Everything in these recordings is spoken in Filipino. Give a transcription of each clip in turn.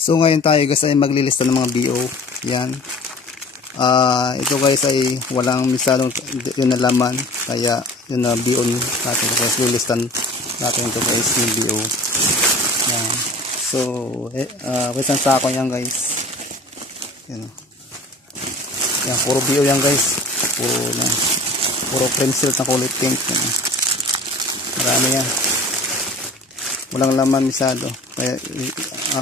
So ngayon tayo guys ay maglilista ng mga BO. Yan. Ito guys ay walang misalong yun na laman. Kaya yun na BO natin guys. Lilistan natin ito guys yung BO. Yan. So isang sako yan guys. Yan. Yan. Puro BO yan guys. Puro cream silk na kulay pink. Yan. Marami yan. Walang laman misado. Kaya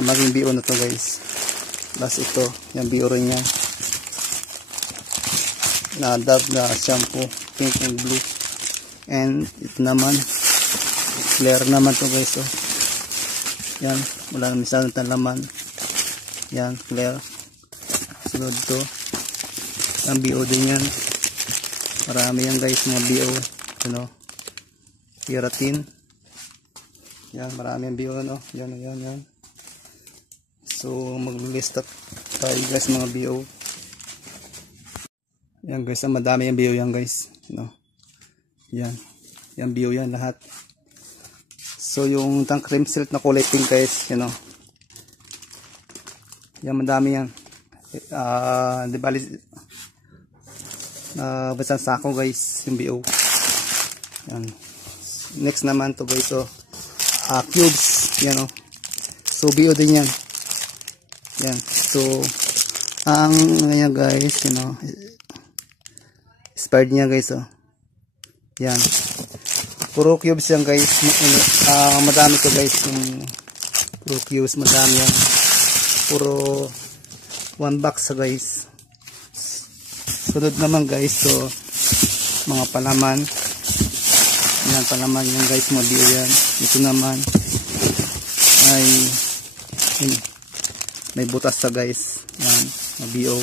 maging BO na to guys. Plus ito, yung BO rin yan. Na Dove na shampoo, pink and blue. And ito naman, flare naman to guys. So, yan, wala na misado na laman. Yan, flare. Sunod to. Ang BO din yan. Marami yan guys, mga BO. Ano? Keratin. Yan, marami ang BO, no? Yan. So, maglilista tayo guys, mga BO. Yan guys, madami yung BO yan guys. No? Yan. Yan BO yan lahat. So, yung tang cream silk na kulay pink guys, you know. Yan, madami yan. Di bali, basta sako guys, yung BO. Yan. Next naman to guys, so, cubes, yan o. So BO din yan. Yan. So ang ganyan guys, you know, expired niya guys o. Yan. Puro cubes yan guys. Madami to guys. Yung puro cubes, madami yan. Puro 1 box guys. Sunod naman guys, so mga palaman. Yan, palaman yan guys, mga BO yan. Ito naman ay may butas sa guys. Yan, mga BO.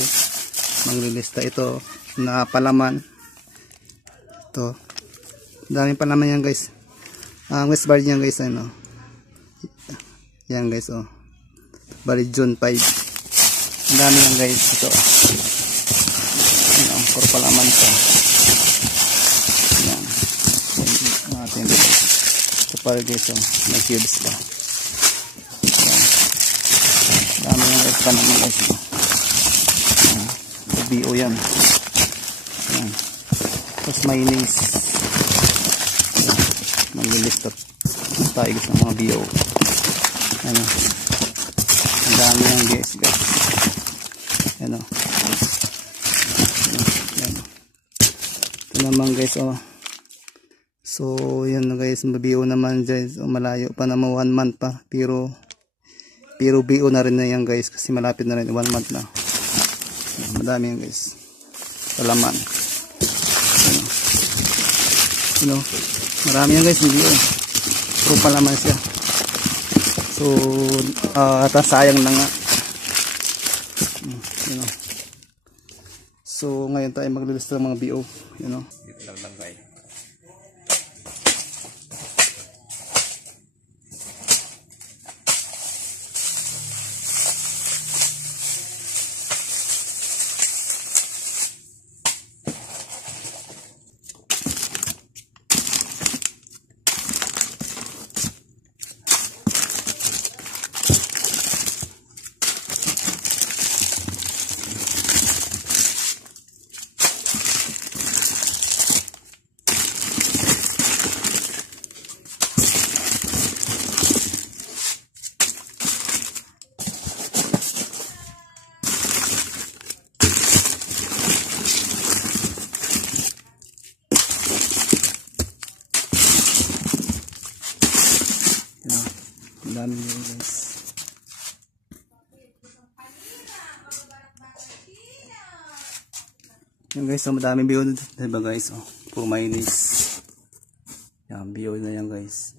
Maglilista ito na palaman. Ito. Daming palaman yan guys. West bar yan guys, ano. Yan guys, oh. Bali June 5. Ang dami yan guys. Ito. Yan, puro palaman ito. Ito pa guys, oh. May cubes pa. Dami yung guys pa naman guys. BO yan. Yan. Tapos mayonnaise. Maglilista tayo guys ng mga BO. Ano. Ang dami yung guys. Ano. Yan. Ito naman guys, oh. So, yan na guys, BO naman guys, malayo pa naman 1 month pa, pero BO na rin na yan guys, kasi malapit na rin 1 month na. Madami yan guys, palaman. Ano, marami yan guys, BO, puro palaman siya. So, sayang na nga. So, ngayon tayo maglilista ng mga BO, you know. Dito lang guys. Dami yun guys. Yan guys, so madami BO na diba guys, oh. Puro mayonnaise. Yan, BO na yan guys.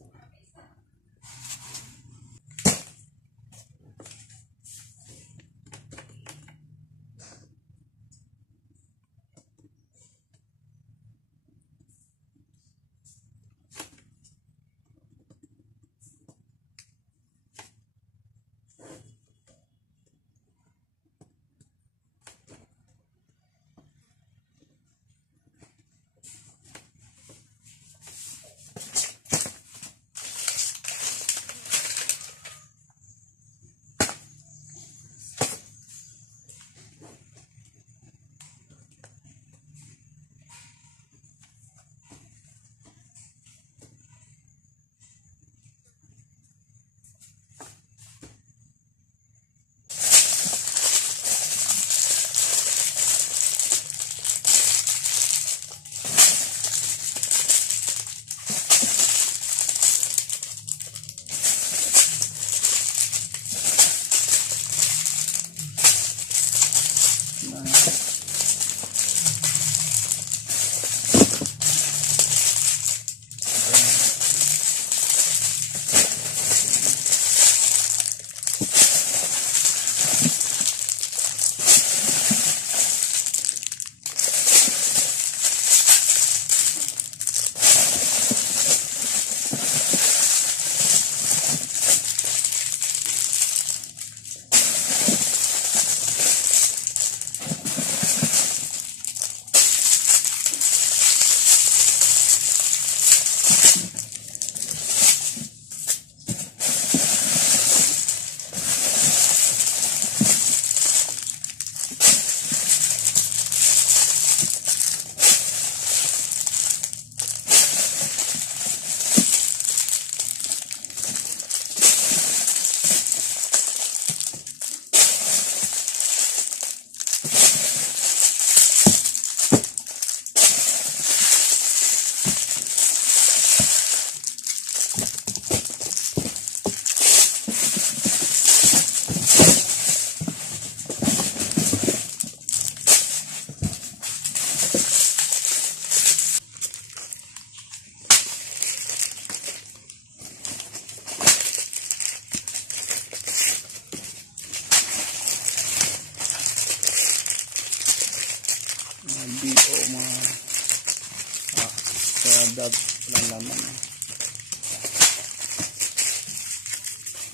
dab, walang laman.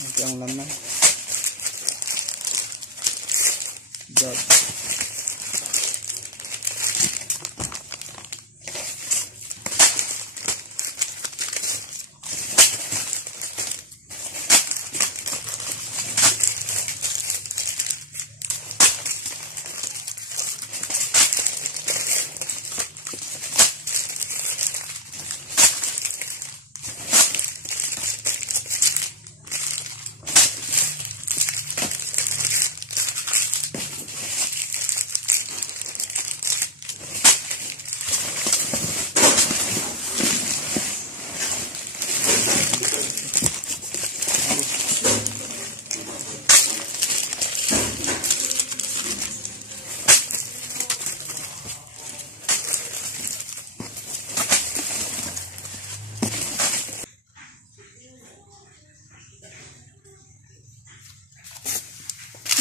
Ito ang laman. Dab.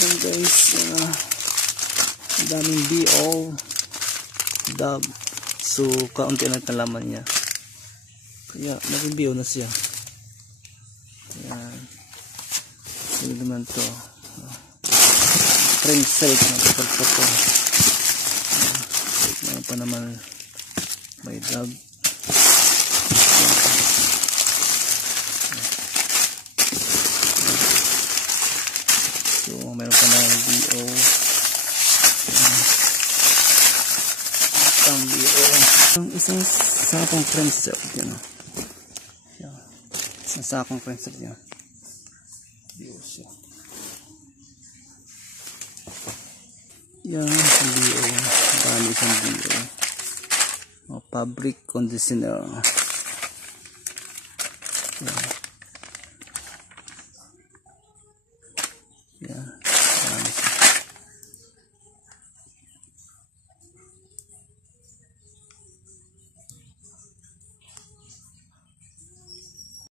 Yan guys, ang daming BO dab, so kaunti lang ang laman niya, kaya naging BO na siya. Yan, sino naman to, frame set na pagpapo, meron pa naman may dab. So meron pa na BO, isang BO, isang sakong frame set yan, isang sakong frame set yan, BO siya. Yan, isang BO, dami isang BO, fabric conditioner. Yan. Yeah.